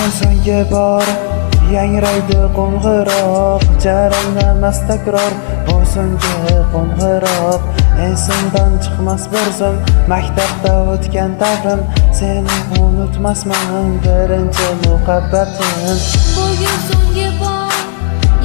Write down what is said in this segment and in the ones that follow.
Bugun so'nggi bor yangraydi qo'ng'iroq, jaranglamas takror bu so'nggi qo'ng'iroq. Esimdan chiqmas bir zum maktabda o'tgan davrim, seni unutmasman birinchi muhabbatim. Bugun so'nggi bor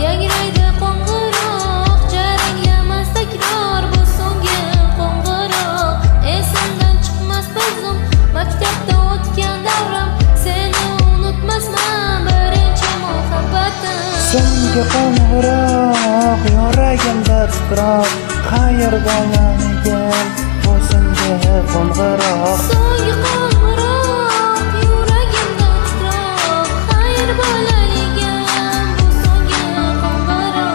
yangraydi qo'ng'iroq, jaranglamas takror bu so'nggi qo'ng'iroq. Esimdan chiqmas bir zum maktabda o'tgan davrim, seni unutmasman birinchi muhabbatim. So'nggi qo'ng'iroq yuragimda titroq, qayerdaligim bu so'nggi qo'ng'iroq. So'nggi qo'ng'iroq yuragimda titroq, xayr bolaligim bu so'nggi qo'ng'iroq.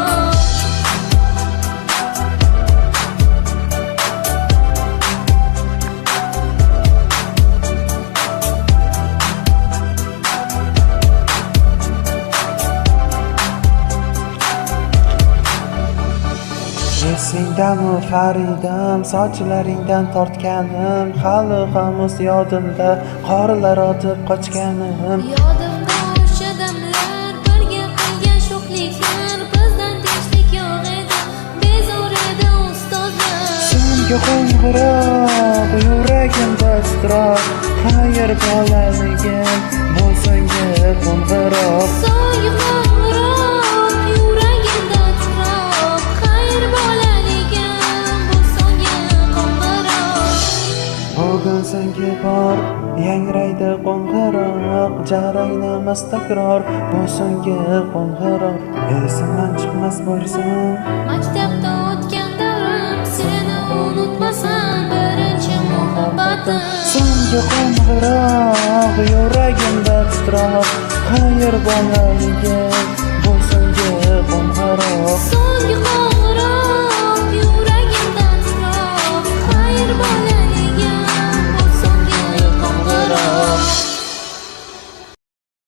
Esingdami Faridam, sochlaringdan tortganim, hali hanuz yodimda qorlar otib qochganim. Yodimda o'sha damlar, birga qilgan sho'xliklar, bizdan tinchlik yo'q edi, bezor edi ustozlar. So'nggi qo'ng'iroq yuragimda titroq, qayer bolaligim bu so'nggi qo'ng'iroq. So'nggi qo'ng'iroq yuragimda titroq, xayr bolaligim bu so'nggi qo'ng'iroq. Bugun so'nggi bor yangraydi qo'ng'iroq, jaranglamas takror bu so'nggi qo'ng'iroq. Esimdan chiqmas bo'lsin Maktabda o'tgan davrim, seni unutmasam birinchi muhabbatim. so'nggi qo'ng'iroq yuragimda titroq, qayer bolaligim